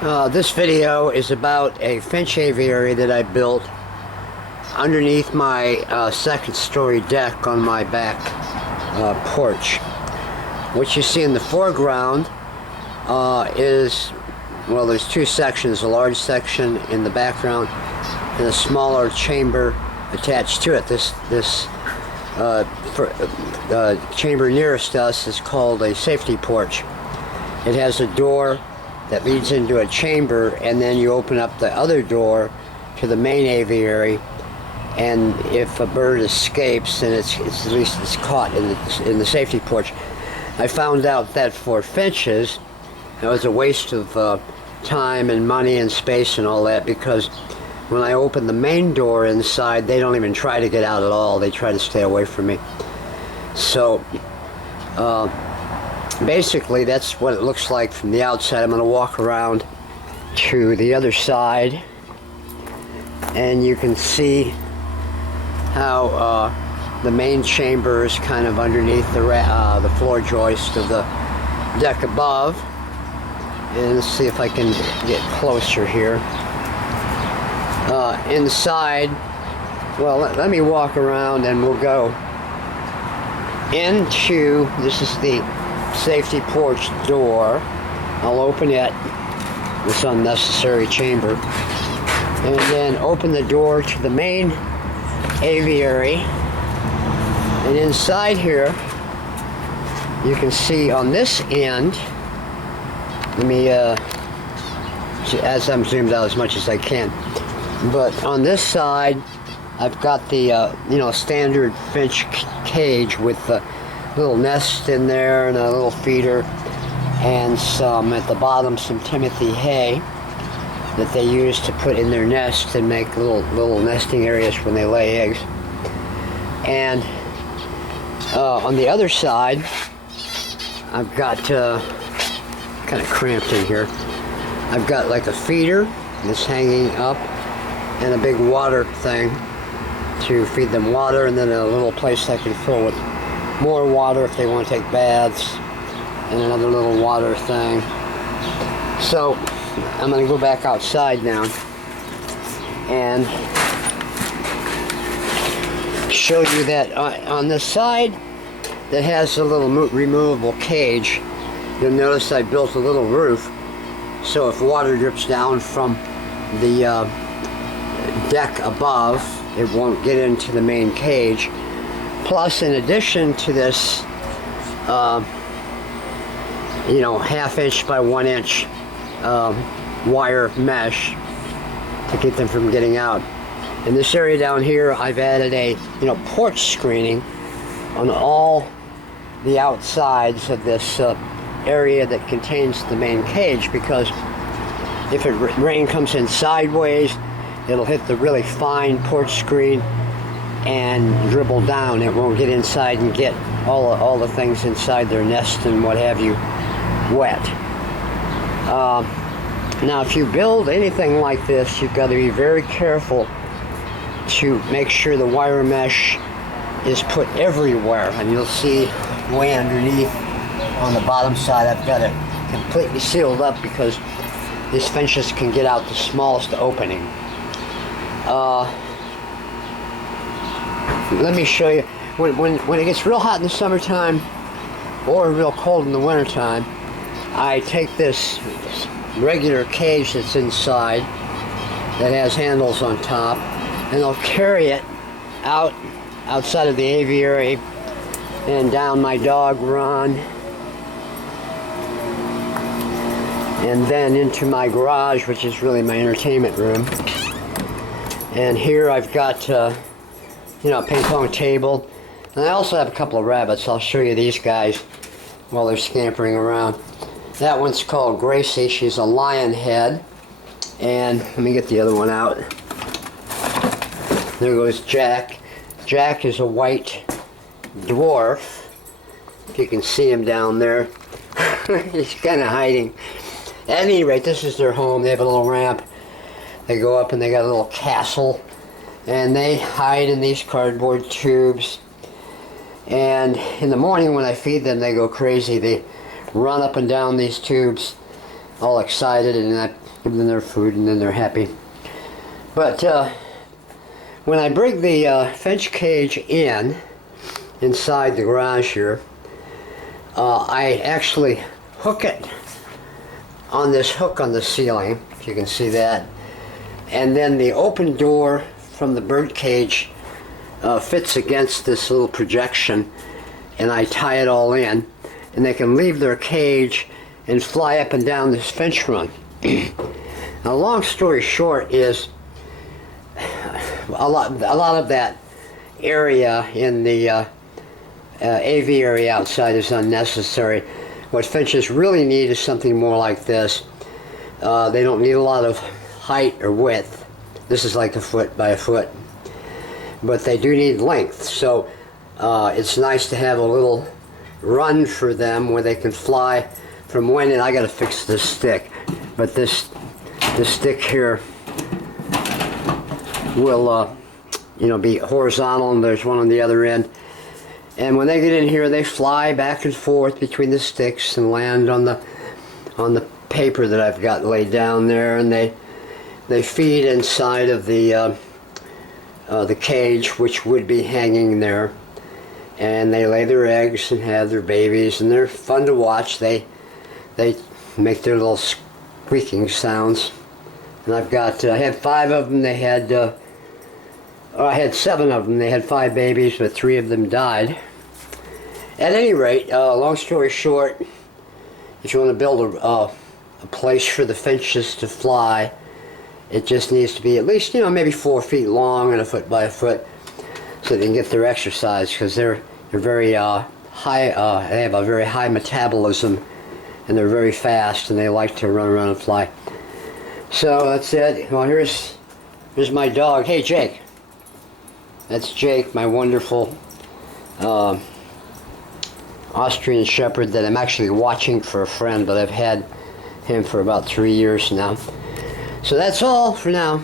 This video is about a Finch Avairy that I built underneath my second story deck on my back porch. What you see in the foreground is, well, there's two sections, a large section in the background and a smaller chamber attached to it. This chamber nearest us is called a safety porch. It has a door that leads into a chamber, and then you open up the other door to the main aviary, and if a bird escapes, then it's at least it's caught in the safety porch. I found out that for finches, it was a waste of time and money and space and all that, because when I open the main door inside, they don't even try to get out at all. They try to stay away from me. So basically, that's what it looks like from the outside. I'm going to walk around to the other side, and you can see how the main chamber is kind of underneath the floor joist of the deck above. And let's see if I can get closer here. Inside, well, let me walk around and we'll go into, this is the safety porch door. I'll open it, this unnecessary chamber, and then open the door to the main aviary. And inside here, you can see on this end, let me, as I'm zoomed out as much as I can, but on this side, I've got the, standard finch cage with the little nest in there and a little feeder, and some at the bottom, some Timothy hay that they use to put in their nest and make little nesting areas when they lay eggs. And on the other side, I've got kind of cramped in here. I've got like a feeder that's hanging up and a big water thing to feed them water, and then a little place I can fill with more water if they want to take baths, and another little water thing. So I'm going to go back outside now and show you that on the side that has a little removable cage, you'll notice I built a little roof, so if water drips down from the deck above, it won't get into the main cage. Plus, in addition to this, ½ inch by 1 inch wire mesh to keep them from getting out. In this area down here, I've added a porch screening on all the outsides of this area that contains the main cage, because if rain comes in sideways, it'll hit the really fine porch screen and dribble down. It won't get inside and get all the things inside their nest and what have you wet. Now, if you build anything like this, you've got to be very careful to make sure the wire mesh is put everywhere. And you'll see way underneath on the bottom side, I've got it completely sealed up because these finches can get out the smallest opening. Let me show you. When it gets real hot in the summertime or real cold in the wintertime, I take this regular cage that's inside that has handles on top, and I'll carry it outside of the aviary and down my dog run, and then into my garage, which is really my entertainment room. And here I've got a ping pong table, and I also have a couple of rabbits. I'll show you these guys while they're scampering around. That one's called Gracie. She's a lion head. And let me get the other one out. There goes Jack. Jack is a white dwarf. If you can see him down there. He's kind of hiding. At any rate, this is their home. They have a little ramp. They go up and they got a little castle. And they hide in these cardboard tubes. And in the morning when I feed them, they go crazy. They run up and down these tubes all excited, and give them their food, and then they're happy. But when I bring the Finch cage inside the garage here, I actually hook it on this hook on the ceiling, if you can see that, and then the open door from the bird cage fits against this little projection, and I tie it all in, and they can leave their cage and fly up and down this Finch run. Now, long story short is a lot of that area in the aviary outside is unnecessary. What finches really need is something more like this. They don't need a lot of height or width. This is like a foot by a foot. But they do need length. So it's nice to have a little run for them where they can fly from when, and I got to fix this stick. But this stick here will be horizontal, and there's one on the other end. And when they get in here, they fly back and forth between the sticks and land on the paper that I've got laid down there, and they feed inside of the cage, which would be hanging there, and they lay their eggs and have their babies, and they're fun to watch. They make their little squeaking sounds. And I had 5 of them. I had 7 of them. They had 5 babies, but 3 of them died. At any rate, long story short, if you want to build a place for the finches to fly, it just needs to be at least, maybe 4 feet long and a foot by a foot, so they can get their exercise, because they're very high. They have a very high metabolism, and they're very fast, and they like to run around and fly. So that's it. Well, here's my dog. Hey, Jake. That's Jake, my wonderful Austrian Shepherd that I'm actually watching for a friend, but I've had him for about 3 years now. So that's all for now.